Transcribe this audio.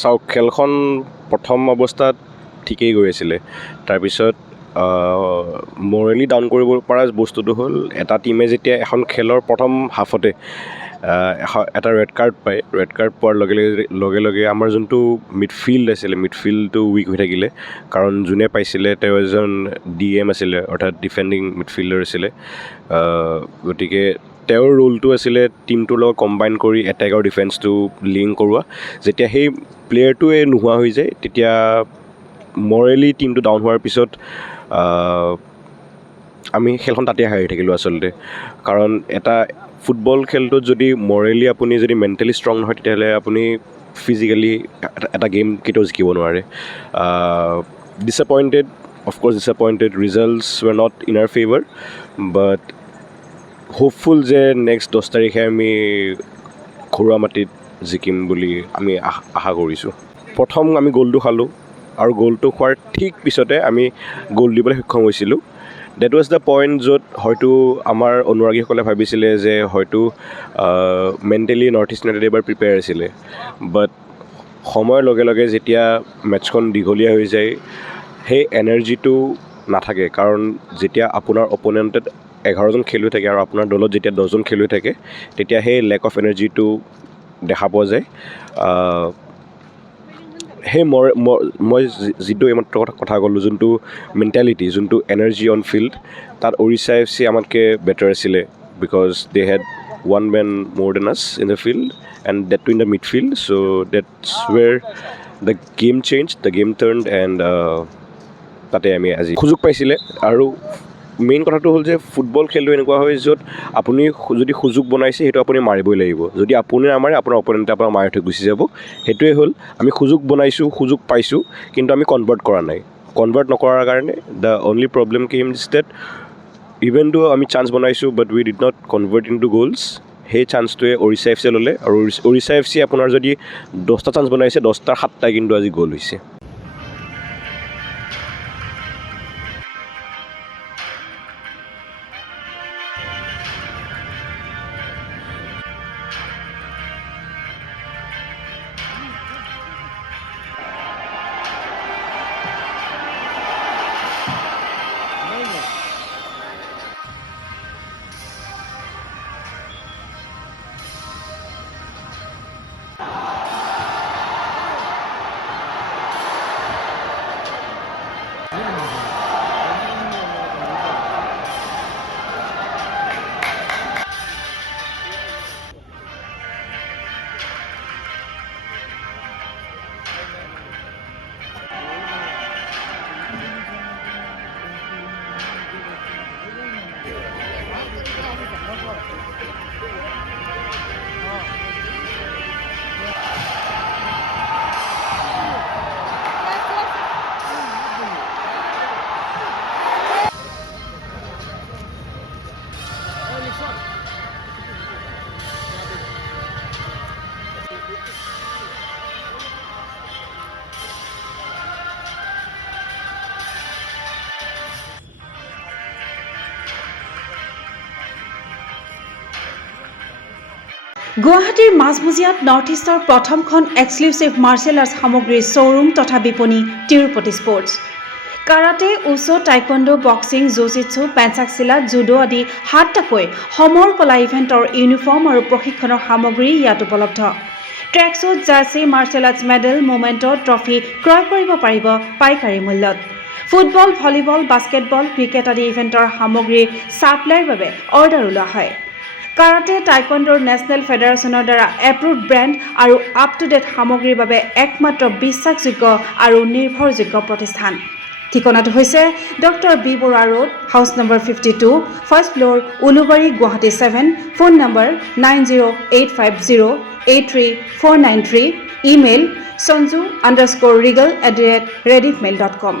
চাওক খেলখন প্ৰথম অৱস্থাত ঠিকেই গৈ আছিলে তাৰপিছত মৰেলি ডাউন কৰিব পৰা বস্তুটো হ'ল এটা টীমে যেতিয়া এখন খেলৰ প্ৰথম হাফতে এটা ৰেড কাৰ্ড পায় ৰেড কাৰ্ড পোৱাৰ লগে লগে আমাৰ যোনটো মিডফিল্ড আছিলে মিডফিল্ডটো উইক হৈ থাকিলে কাৰণ যোনে পাইছিলে তেওঁ এজন DM আছিলে অৰ্থাৎ ডিফেণ্ডিং মিডফিল্ডাৰ আছিলে গতিকে তেওঁৰ ৰোলটো আছিলে টীমটোৰ লগত কম্বাইন কৰি এটেক আৰু ডিফেন্সটো লিংক কৰোৱা যেতিয়া সেই প্লেয়াৰটোৱে নোহোৱা হৈ যায় তেতিয়া মৰেলি টীমটো ডাউন হোৱাৰ পিছত আমি খেলখন তাতে হাৰি থাকিলোঁ আচলতে কাৰণ এটা ফুটবল খেলটোত যদি মৰেলি আপুনি যদি মেণ্টেলি ষ্ট্ৰং নহয় তেতিয়াহ'লে আপুনি ফিজিকেলি এটা গেম কেতিয়াও জিকিব নোৱাৰে disappointed of course disappointed results were not in our favour but hopeful যে নেক্সট 10 তাৰিখে আমি ঘৰুৱা মাটিত জিকিম বুলি আমি আশা কৰিছোঁ প্ৰথম আমি গ'লটো খালোঁ আৰু গ'লটো খোৱাৰ ঠিক পিছতে আমি গ'ল দিবলৈ সক্ষম হৈছিলোঁ ডেট ৱাজ দ্য পইণ্ট য'ত হয়তো আমাৰ অনুৰাগীসকলে ভাবিছিলে যে হয়তো মেণ্টেলি নৰ্থ ইষ্ট ইউনাইটেড এবাৰ প্ৰিপেয়াৰ আছিলে বাট সময়ৰ লগে লগে যেতিয়া মেটচখন দীঘলীয়া হৈ যায় সেই এনাৰ্জিটো নাথাকে কাৰণ যেতিয়া আপোনাৰ অপনেণ্টত 11জন খেলুৱৈ থাকে আৰু আপোনাৰ দলত যেতিয়া 10জন খেলুৱৈ থাকে তেতিয়া সেই লেক অফ এনাৰ্জিটো দেখা পোৱা যায় সেই মই যিটো এইমাত্ৰ কথা ক'লোঁ যোনটো মেণ্টেলিটি যোনটো এনাৰ্জি অন ফিল্ড তাত উৰিষ্যা FC আমাতকৈ বেটাৰ আছিলে because they head one man more than us in the field and that too in the midfield so that's where the game changed the game turned and তাতে আমি আজি সুযোগ পাইছিলে আৰু main কথাটো হ'ল যে ফুটবল খেলটো এনেকুৱা হয় য'ত আপুনি যদি সুযোগ বনাইছে সেইটো আপুনি মাৰিবই লাগিব যদি আপুনি নামাৰে আপোনাৰ অপনেণ্টে আপোনাক মাৰি থৈ গুচি যাব সেইটোৱে হ'ল আমি সুযোগ বনাইছোঁ সুযোগ পাইছোঁ কিন্তু আমি কনভাৰ্ট কৰা নাই কনভাৰ্ট নকৰাৰ কাৰণে the only problem came is that even though আমি চান্স বনাইছোঁ but we did not convert into goals সেই চান্সটোৱে উৰিষ্যা FC ল'লে আৰু উৰিষ্যা FC আপোনাৰ যদি 10টা চান্স বনাইছে 10টাৰ 7টাই কিন্তু আজি গ'ল হৈছে গুৱাহাটীৰ মাজমজিয়াত নৰ্থ ইষ্টৰ প্ৰথমখন এক্সক্লুচিভ মাৰ্চেল আৰ্টছ সামগ্ৰীৰ শ্ব'ৰুম তথা বিপণী Tirupati Sports karate wushu taekwondo boxing jujitsu pencak silat judo আদি 7টাকৈ সমৰ কলা ইভেণ্টৰ ইউনিফৰ্ম আৰু প্ৰশিক্ষণৰ সামগ্ৰী ইয়াত উপলব্ধ tracksuit jersey martial arts medal memento trophy ক্ৰয় কৰিব পাৰিব পাইকাৰী মূল্যত ফুটবল ভলীবল বাস্কেটবল ক্ৰিকেট আদি ইভেণ্টৰ সামগ্ৰীৰ ছাপ্লাইৰ বাবে অৰ্ডাৰ ওলোৱা হয় কাৰাটে টাইকোৱাণ্ডোৰ নেশ্যনেল ফেডাৰেশ্যনৰ দ্বাৰা এপ্ৰুভড ব্ৰেণ্ড আৰু আপ টু ডেট সামগ্ৰীৰ বাবে একমাত্ৰ বিশ্বাসযোগ্য আৰু নিৰ্ভৰযোগ্য প্ৰতিষ্ঠান ঠিকনাটো হৈছে doctor B Barua road house number 52 first floor Ulubari Guwahati 7 phone number 9085083493 email sanju_regal@rediffmail.com